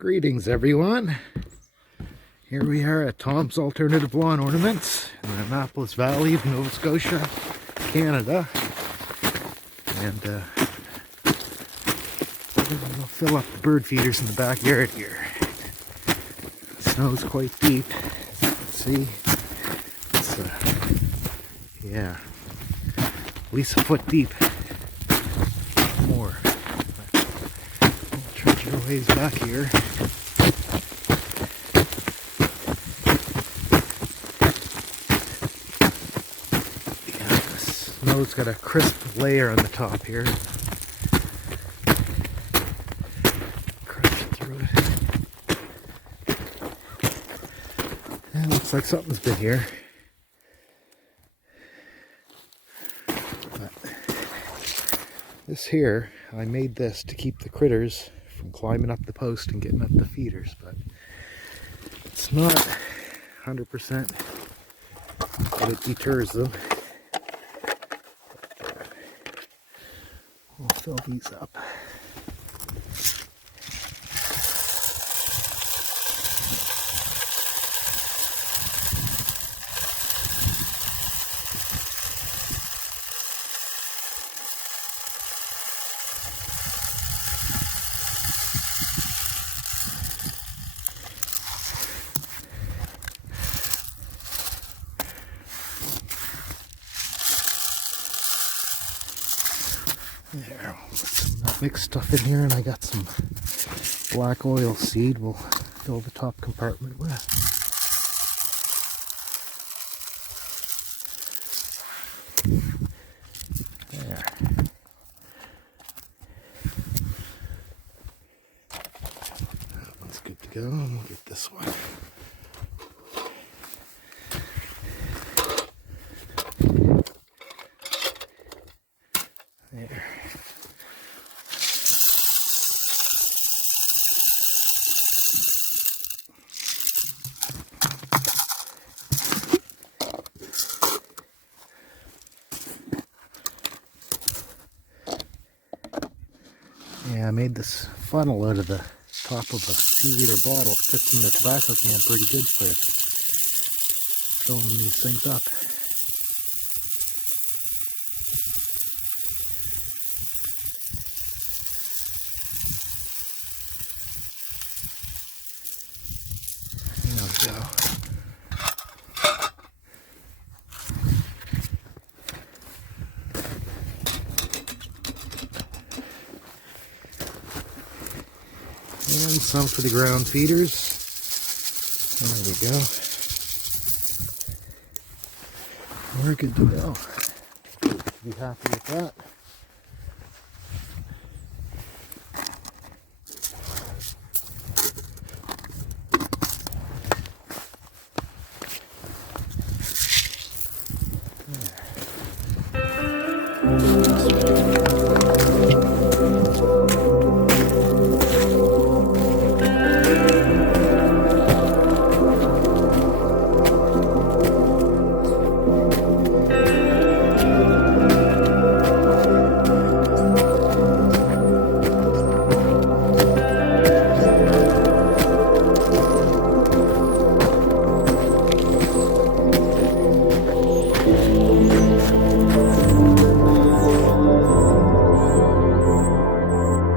Greetings everyone. Here we are at Tom's Alternative Lawn Ornaments in the Annapolis Valley of Nova Scotia, Canada. And we'll fill up the bird feeders in the backyard here. The snow's quite deep. See? It's yeah, at least a foot deep. More. We'll trudge our ways back here. Snow's got a crisp layer on the top here. Crush through it. And it looks like something's been here. But this here, I made this to keep the critters from climbing up the post and getting up the feeders, but it's not 100% that it deters them. We'll fill these up. There, we'll put some mixed stuff in here, and I got some black oil seed we'll fill the top compartment with. There. That one's good to go, and we'll get this one. There. Yeah, I made this funnel out of the top of a 2-liter bottle. It fits in the tobacco can pretty good for filling these things up. There we go. And some for the ground feeders. There we go. We're good to go. Be happy with that. There.